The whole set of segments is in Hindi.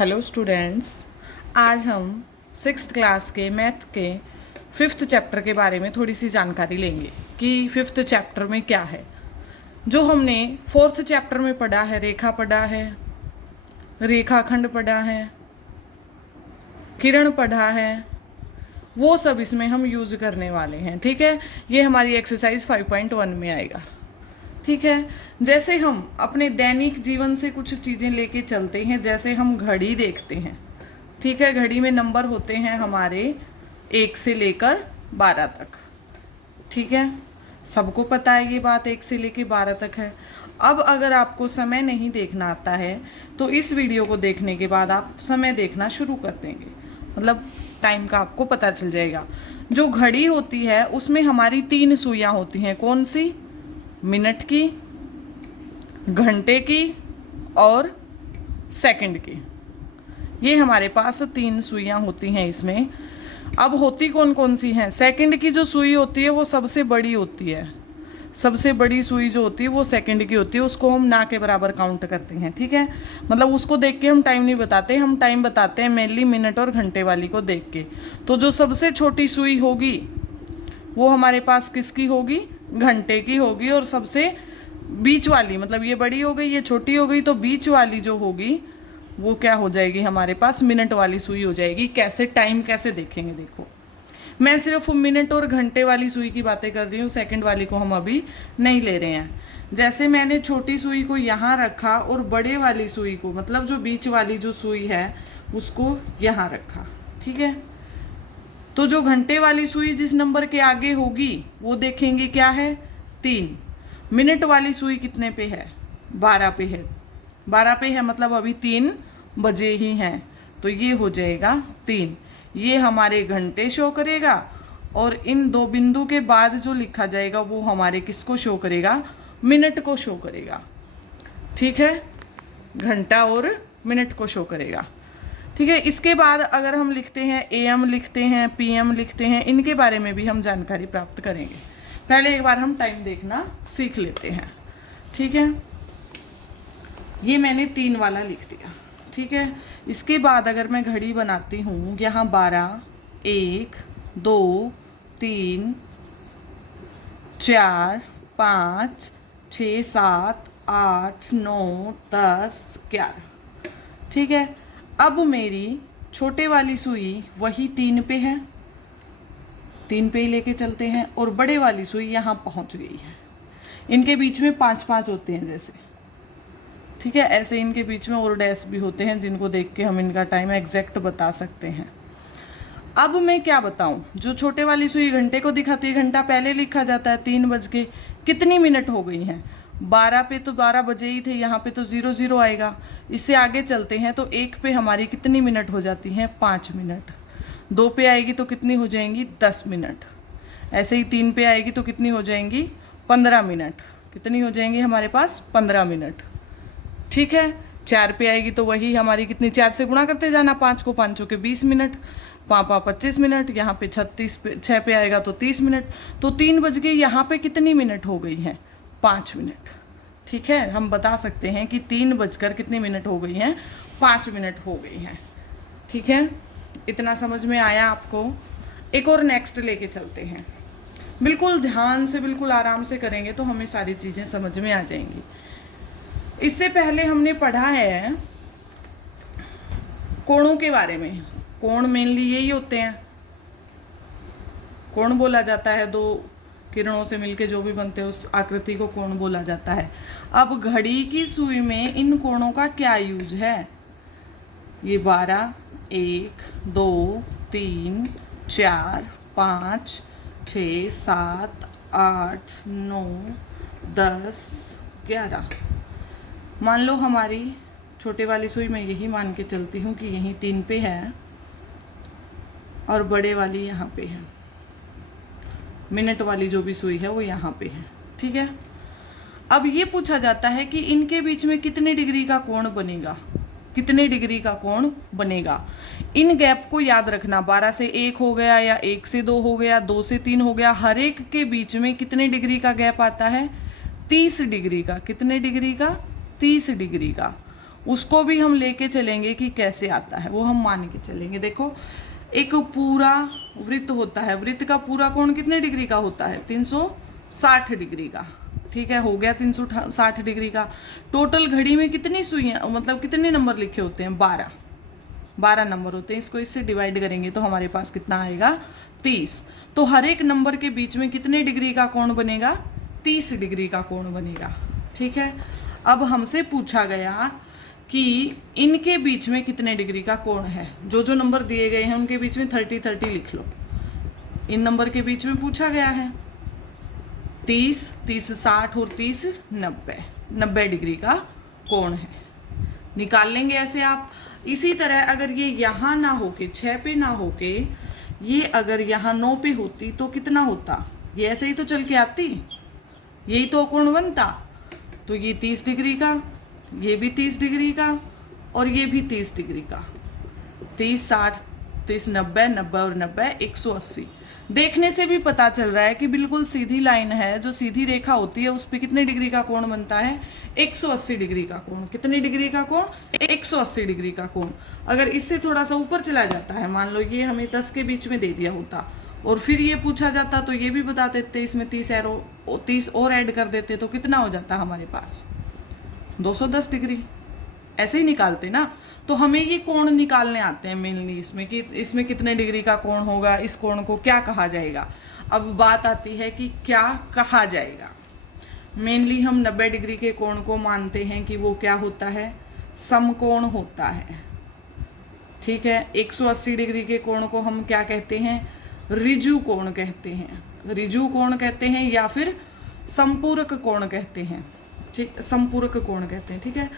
हेलो स्टूडेंट्स, आज हम सिक्स्थ क्लास के मैथ के फिफ्थ चैप्टर के बारे में थोड़ी सी जानकारी लेंगे कि फिफ्थ चैप्टर में क्या है। जो हमने फोर्थ चैप्टर में पढ़ा है, रेखा पढ़ा है, रेखाखंड पढ़ा है, किरण पढ़ा है, वो सब इसमें हम यूज़ करने वाले हैं। ठीक है, ये हमारी एक्सरसाइज 5.1 में आएगा। ठीक है, जैसे हम अपने दैनिक जीवन से कुछ चीज़ें लेके चलते हैं, जैसे हम घड़ी देखते हैं। ठीक है, घड़ी में नंबर होते हैं हमारे 1 से लेकर 12 तक। ठीक है, सबको पता है ये बात, 1 से लेकर 12 तक है। अब अगर आपको समय नहीं देखना आता है तो इस वीडियो को देखने के बाद आप समय देखना शुरू कर देंगे, मतलब टाइम का आपको पता चल जाएगा। जो घड़ी होती है उसमें हमारी 3 सुइयां होती हैं। कौन सी? मिनट की, घंटे की और सेकंड की। ये हमारे पास 3 सुइयां होती हैं इसमें। अब होती कौन कौन सी हैं? सेकंड की जो सुई होती है वो सबसे बड़ी होती है। सबसे बड़ी सुई जो होती है वो सेकंड की होती है, उसको हम ना के बराबर काउंट करते हैं। ठीक है, मतलब उसको देख के हम टाइम नहीं बताते, हम टाइम बताते हैं मेनली मिनट और घंटे वाली को देख के। तो जो सबसे छोटी सुई होगी वो हमारे पास किसकी होगी? घंटे की होगी। और सबसे बीच वाली, मतलब ये बड़ी हो गई, ये छोटी हो गई, तो बीच वाली जो होगी वो क्या हो जाएगी? हमारे पास मिनट वाली सुई हो जाएगी। कैसे? टाइम कैसे देखेंगे? देखो, मैं सिर्फ मिनट और घंटे वाली सुई की बातें कर रही हूँ, सेकंड वाली को हम अभी नहीं ले रहे हैं। जैसे मैंने छोटी सुई को यहाँ रखा और बड़े वाली सुई को, मतलब जो बीच वाली जो सुई है उसको यहाँ रखा। ठीक है, तो जो घंटे वाली सुई जिस नंबर के आगे होगी वो देखेंगे क्या है? 3। मिनट वाली सुई कितने पे है? 12 पे है। 12 पे है मतलब अभी 3 बजे ही हैं, तो ये हो जाएगा 3। ये हमारे घंटे शो करेगा और इन 2 बिंदु के बाद जो लिखा जाएगा वो हमारे किसको शो करेगा? मिनट को शो करेगा। ठीक है, घंटा और मिनट को शो करेगा। ठीक है, इसके बाद अगर हम लिखते हैं AM लिखते हैं, PM लिखते हैं, इनके बारे में भी हम जानकारी प्राप्त करेंगे। पहले एक बार हम टाइम देखना सीख लेते हैं। ठीक है, ये मैंने 3 वाला लिख दिया। ठीक है, इसके बाद अगर मैं घड़ी बनाती हूँ, यहाँ 12, 1, 2, 3, 4, 5, 6, 7, 8, 9, 10, 11। ठीक है, अब मेरी छोटे वाली सुई वही 3 पे है, 3 पे ही लेके चलते हैं, और बड़े वाली सुई यहाँ पहुँच गई है। इनके बीच में 5-5 होते हैं जैसे। ठीक है, ऐसे इनके बीच में और डैश भी होते हैं जिनको देख के हम इनका टाइम एग्जैक्ट बता सकते हैं। अब मैं क्या बताऊं, जो छोटे वाली सुई घंटे को दिखाती है, घंटा पहले लिखा जाता है 3 बज के कितनी मिनट हो गई हैं? 12 पे तो 12 बजे ही थे, यहाँ पे तो 00 आएगा। इससे आगे चलते हैं तो 1 पे हमारी कितनी मिनट हो जाती हैं? 5 मिनट। 2 पे आएगी तो कितनी हो जाएंगी? 10 मिनट। ऐसे ही 3 पे आएगी तो कितनी हो जाएंगी? 15 मिनट। कितनी हो जाएंगी हमारे पास? 15 मिनट। ठीक है, 4 पे आएगी तो वही हमारी कितनी? 4 से गुणा करते जाना, 5 को 5 के 20 मिनट, 25 मिनट। यहाँ पे 36 पे 6 पे आएगा तो 30 मिनट। तो 3 बज के यहाँ पे कितनी मिनट हो गई हैं? 5 मिनट। ठीक है, हम बता सकते हैं कि 3 बजकर कितनी मिनट हो गई हैं? 5 मिनट हो गई हैं। ठीक है, इतना समझ में आया आपको? एक और नेक्स्ट लेके चलते हैं। बिल्कुल ध्यान से, बिल्कुल आराम से करेंगे तो हमें सारी चीज़ें समझ में आ जाएंगी। इससे पहले हमने पढ़ा है कोणों के बारे में। कोण मेनली यही होते हैं, कोण बोला जाता है। 2 किरणों से मिलके जो भी बनते हैं उस आकृति को कोण बोला जाता है। अब घड़ी की सुई में इन कोणों का क्या यूज है? ये 12, 1, 2, 3, 4, 5, 6, 7, 8, 9, 10, 11। मान लो हमारी छोटे वाली सुई में यही मान के चलती हूँ कि यहीं 3 पे है और बड़े वाली यहाँ पे है। मिनट वाली जो भी सुई है वो यहाँ पे है। ठीक है, अब ये पूछा जाता है कि इनके बीच में कितने डिग्री का कोण बनेगा? कितने डिग्री का कोण बनेगा? इन गैप को याद रखना। 12 से 1 हो गया, या 1 से 2 हो गया, 2 से 3 हो गया। हर एक के बीच में कितने डिग्री का गैप आता है? 30 डिग्री का। कितने डिग्री का? 30 डिग्री का। उसको भी हम लेके चलेंगे कि कैसे आता है, वो हम मान के चलेंगे। देखो एक पूरा वृत्त होता है, वृत्त का पूरा कोण कितने डिग्री का होता है? 360 डिग्री का। ठीक है, हो गया 360 डिग्री का। टोटल घड़ी में कितनी सुइयां, मतलब कितने नंबर लिखे होते हैं? 12 नंबर होते हैं। इसको इससे डिवाइड करेंगे तो हमारे पास कितना आएगा? 30। तो हर एक नंबर के बीच में कितने डिग्री का कोण बनेगा? 30 डिग्री का कोण बनेगा। ठीक है, अब हमसे पूछा गया कि इनके बीच में कितने डिग्री का कोण है। जो जो नंबर दिए गए हैं उनके बीच में 30 लिख लो। इन नंबर के बीच में पूछा गया है 30, 30 60 और 30 90 डिग्री का कोण है। निकाल लेंगे ऐसे आप। इसी तरह अगर ये यहाँ ना होके 6 पे ना होके ये अगर यहाँ 9 पे होती तो कितना होता? ये ऐसे ही तो चल के आती, यही तो कोण बनता। तो ये 30 डिग्री का, ये भी 30 डिग्री का और ये भी 30 डिग्री का। 30 60 30 90 90 और 90 180। देखने से भी पता चल रहा है कि बिल्कुल सीधी लाइन है। जो सीधी रेखा होती है उस पर कितने डिग्री का कोण बनता है? 180 डिग्री का कोण। कितने डिग्री का कोण? 180 डिग्री का कोण। अगर इससे थोड़ा सा ऊपर चला जाता है, मान लो ये हमें 10 के बीच में दे दिया होता और फिर ये पूछा जाता तो ये भी बता देते, इसमें 30 और ऐड कर देते तो कितना हो जाता हमारे पास? 210 डिग्री। ऐसे ही निकालते ना। तो हमें ये कोण निकालने आते हैं मेनली इसमें कि इसमें कितने डिग्री का कोण होगा, इस कोण को क्या कहा जाएगा। अब बात आती है कि क्या कहा जाएगा। मेनली हम 90 डिग्री के कोण को मानते हैं कि वो क्या होता है? समकोण होता है। ठीक है, 180 डिग्री के कोण को हम क्या कहते हैं? ऋजु कोण कहते हैं। ऋजु कोण कहते हैं या फिर संपूरक कोण कहते हैं। ठीक, संपूरक कोण कहते हैं। ठीक है,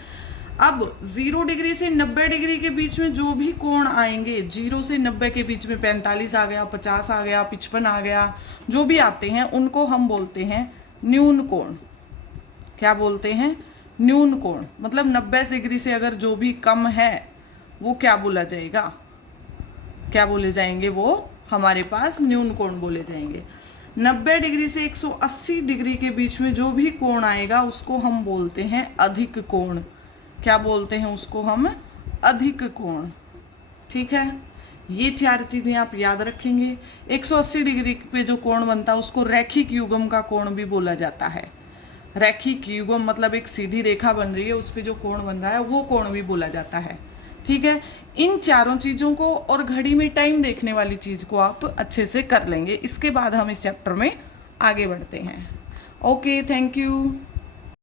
अब 0 डिग्री से 90 डिग्री के बीच में जो भी कोण आएंगे, 0 से 90 के बीच में 45 आ गया, 50 आ गया, 55 आ गया, जो भी आते हैं उनको हम बोलते हैं न्यून कोण। क्या बोलते हैं? न्यून कोण। मतलब 90 डिग्री से अगर जो भी कम है वो क्या बोला जाएगा? क्या बोले जाएंगे? वो हमारे पास न्यून कोण बोले जाएंगे। 90 डिग्री से 180 डिग्री के बीच में जो भी कोण आएगा उसको हम बोलते हैं अधिक कोण। क्या बोलते हैं उसको हम? अधिक कोण। ठीक है, ये 4 चीजें आप याद रखेंगे। 180 डिग्री पे जो कोण बनता है उसको रैखिक युग्म का कोण भी बोला जाता है। रैखिक युग्म मतलब एक सीधी रेखा बन रही है, उस पे जो कोण बन रहा है वो कोण भी बोला जाता है। ठीक है, इन चारों चीज़ों को और घड़ी में टाइम देखने वाली चीज़ को आप अच्छे से कर लेंगे। इसके बाद हम इस चैप्टर में आगे बढ़ते हैं। Okay, thank you.